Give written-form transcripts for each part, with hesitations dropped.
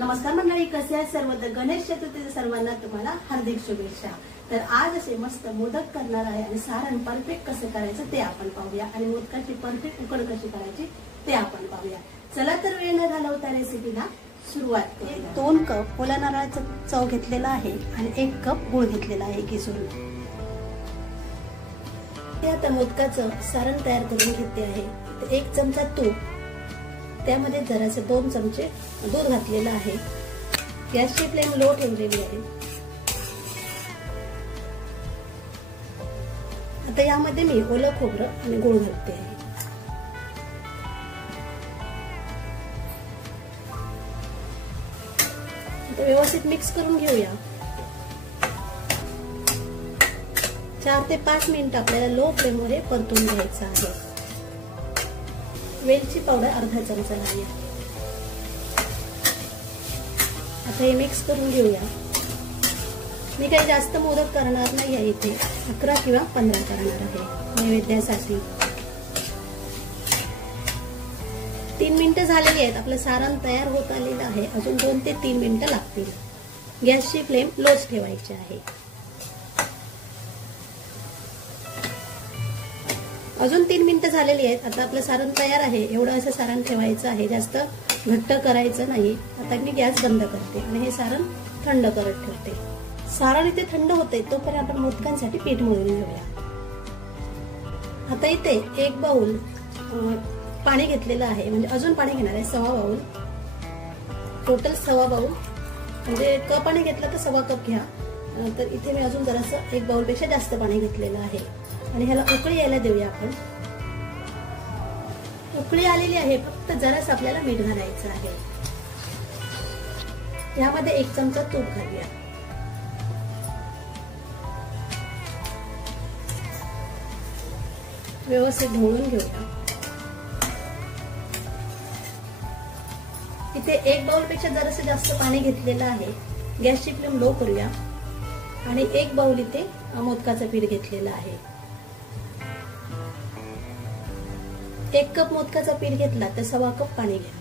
नमस्कार मंडळी, कसे आहेत सर्व? गणेश चतुर्थीच्या सर्वांना तुम्हाला हार्दिक शुभेच्छा। तर आज असे मस्त मोदक करणार आहे आणि सारण परफेक्ट कसं करायचं ते आपण पाहूया आणि मोदकाची परफेक्ट उकड कशी करायची ते आपण पाहूया। चला तर वेळ न घालवता रेसिपीला सुरुवात करूया। 2 कप ओला नारळाचा चव घेतलेला आहे आणि 1 कप गूळ घेतलेला आहे किसून। ते आता मोदकाचं सारण तयार करून घेते आहे। 1 चमचा तूप, त्यामध्ये जरासे 2 चमचे दूध घातलेलं आहे। गॅसची फ्लेम लो ठेवलेली आहे। आता यामध्ये मी ओलं खोबरं आणि गूळ घालते आहे। आता व्यवस्थित मिक्स करून घेऊया। 4 ते 5 मिनिट आपल्याला लो फ्लेम वर परतून घ्यायचं आहे। वेलची पावडर अर्धा चमचा घालूया। आता हे मिक्स करून घेऊया। मी काही जास्त मोदक करणार नाही आहे, इथे 11 किंवा 15 करणार आहे नैवेद्यासाठी। 3 मिनिटं झालेली आहेत। आपलं सारण तयार होत आलेलं आहे। अजून 2 ते 3 मिनिटं लागतील। गॅसची फ्लेम लोच ठेवायची आहे। अजून 3 मिनिटं झालेली आहेत। आता आपलं सारण तयार आहे। एवढं असं सारण ठेवायचं आहे, जास्त घट्ट करायचं नाही। आता मी गॅस बंद करते आणि हे सारण थंड करत ठेवते। सारण इथे थंड होते तोपर्यंत आपण मोदकांसाठी पीठ मळून घेऊया। आता इथे 1 बाउल पाणी घेतलेलं आहे, म्हणजे अजून पाणी घेणार आहे 1/2 बाउल। टोटल 1/2 बाउल, म्हणजे कपाने घेतलं तर 1/2 कप घ्या। तर इथे मी अजून जरासं 1 बाउल पेक्षा जास्त पाणी घेतलेलं आहे आणि ह्याला उकळी यायला देऊया आपण। उकळी आलेली आहे, फक्त जरासं आपल्याला मीठ घालायचं आहे। यामध्ये 1 चमचा तूप घालूया। व्यवस्थित ढवळून घेऊया। इथे 1 बाउल पेक्षा जरासं जास्त पाणी घेतलेलं आहे। गॅसची फ्लेम लो करूया आणि 1 बाउल इथे मोदकाचं पीठ घेतलेलं आहे। 1 कप मोदकाचा पीठ घेतला तर 1/2 कप पाणी घ्या।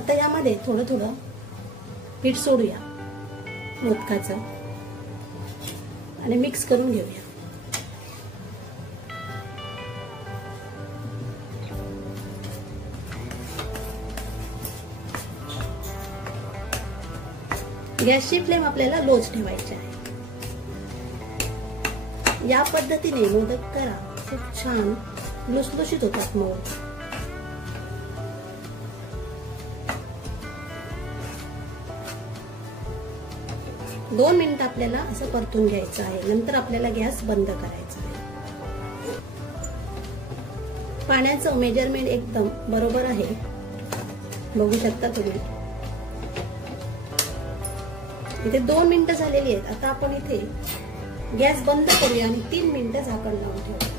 आता यामध्ये थोडं थोडं पीठ सोडूया मोदकाचं आणि मिक्स करून घेऊया। गॅसची फ्लेम आपल्याला लोच ठेवायची आहे। या पद्धतीने मोदक करा, खूप छान लुसलुशीत होतात मोदक। 2 मिनिट आपल्याला असं परतून घ्यायचं आहे। नंतर आपल्याला गॅस बंद करायचा आहे। पाण्याचं मेजरमेंट एकदम बरोबर आहे, बघू शकता तुम्ही। इथे 2 मिनिटं झालेली आहेत। आता आपण इथे गॅस बंद करूया आणि 3 मिनिटं झाकण लावून ठेवूया।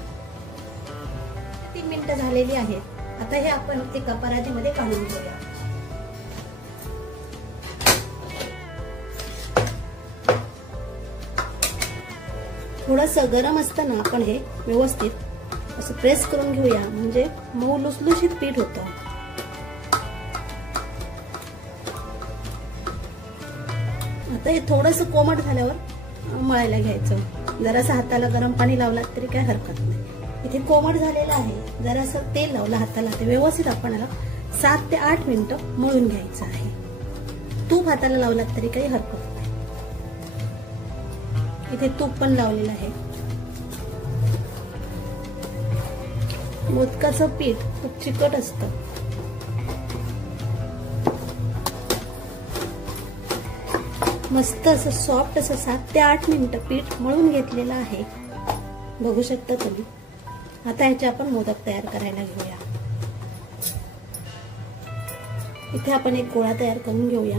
3 मिनिटं झालेली आहेत। आता हे आपण एका परातीमध्ये काढून घेऊया। थोडंसं गरम असताना आपण हे व्यवस्थित असं प्रेस करून घेऊया, म्हणजे मऊ लुसलुशीत पीठ होतं। आता हे थोडंसं कोमट झाल्यावर मळायला घ्यायचं। जरासं हाताला गरम पाणी लावलात तरी काय हरकत नाही। इथे कोमट झालेलं आहे, जरासं तेल लावलं हाताला, ते व्यवस्थित आपल्याला 7 ते 8 मिनिटं मळून घ्यायचं आहे। तूप हाताला लावलात तरी काही हरकत नाही। इथे तूप पण लावलेलं आहे। मोदकाचं पीठ खूप चिकट असतं। मस्त असं सॉफ्ट असं 7 ते 8 मिनिटं पीठ मळून घेतलेलं आहे, बघू शकता तुम्ही। आता ह्याचे आपण मोदक तयार करायला घेऊया। इथे आपण एक गोळा तयार करून घेऊया।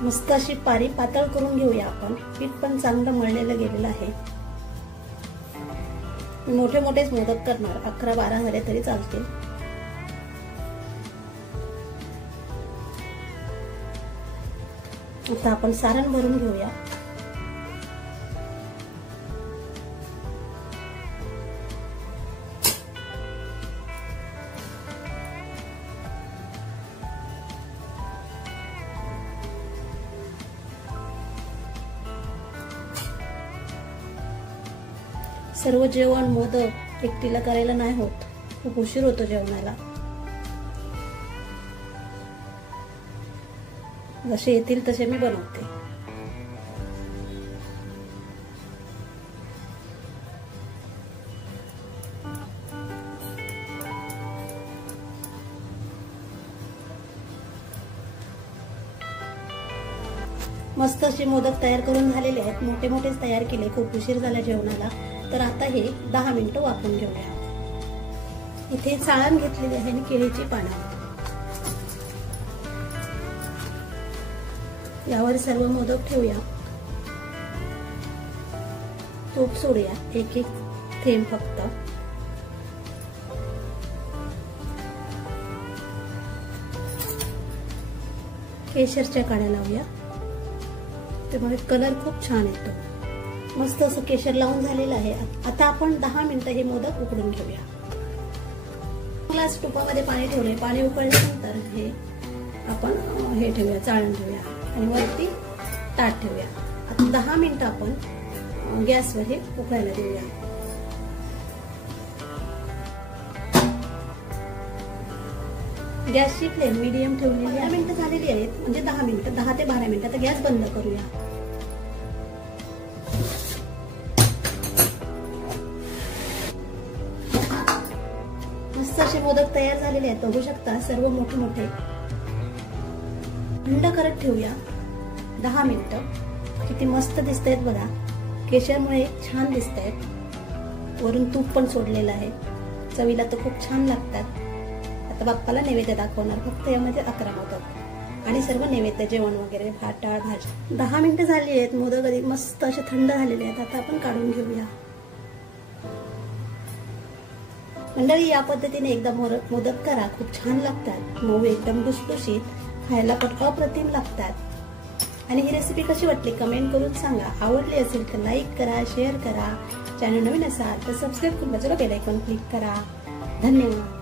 मस्त अशी पारी पातळ करून घेऊया आपण। पीठ पण चांगलं मळलेलं गेलेलं आहे। मोठे मोठेच मोदक करणार, 11-12 झाले तरी चालतील। आता आपण सारण भरून घेऊया। सर्व जेवण मोदक एकटीला करायला नाही होत, खूप उशीर होतो जेवणाला. जसे येतील तसे मी बनवते. मस्त असे मोदक तयार करून झालेले आहेत. मोठे मोठेच तयार केले, खूप उशीर झाला जेवणाला. तर आता हे 10 मिनिटं वाफवून घेऊया. इथे चाळण घेतलेली आहे आणि केळीची पानं. यावर सर्व मोदक ठेवूया. तूप सोडूया, एक एक थेंब फक्त. केशरच्या काड्या लावूया, त्यामुळे कलर खूप छान येतो. मस्त असं केशर लावून झालेलं आहे. आता आपण 10 मिनिटं हे मोदक उकडून घेऊया. ग्लास तुपामध्ये पाणी ठेवलंय. पाणी उकळल्यानंतर हे आपण हे ठेवूया, चाळण ठेवूया आणि वरती ताट ठेवूया. आता 10 मिनिटं आपण गॅसवर हे उकळायला देऊया. गॅसची फ्लेम मीडियम ठेवलेली. 10 मिनिटं झालेली आहेत, म्हणजे 10 मिनिटं, 10 ते 12 मिनिटं. आता गॅस बंद करूया. मस्त असे मोदक तयार झालेले आहेत, बघू शकता. सर्व मोठे मोठे. थंड करत ठेवूया 10 मिनिटं. किती मस्त दिसत आहेत बघा. केशरमुळे छान दिसत आहेत. वरून तूप पण सोडलेलं आहे. चवीला तर खूप छान लागतात. आता बाप्पाला नैवेद्य दाखवणार. फक्त यामध्ये 11 मोदक आणि सर्व नैवेद्य, जेवण वगैरे, भात, डाळ, भाजी. 10 मिनिटं झाली आहेत. मोदक अधिक मस्त असे थंड झालेले आहेत. आता आपण काढून घेऊया. मंडळी, या पद्धतीने एकदा मोदक करा, खूप छान लागतात. मऊ एकदम लुसलुशीत, खायला पण अप्रतिम लागतात. आणि ही रेसिपी कशी वाटली कमेंट करून सांगा. आवडली असेल तर लाईक करा, शेअर करा. चॅनल नवीन असाल तर सबस्क्राईब करून बाजूला बेल आयकॉन क्लिक करा. धन्यवाद.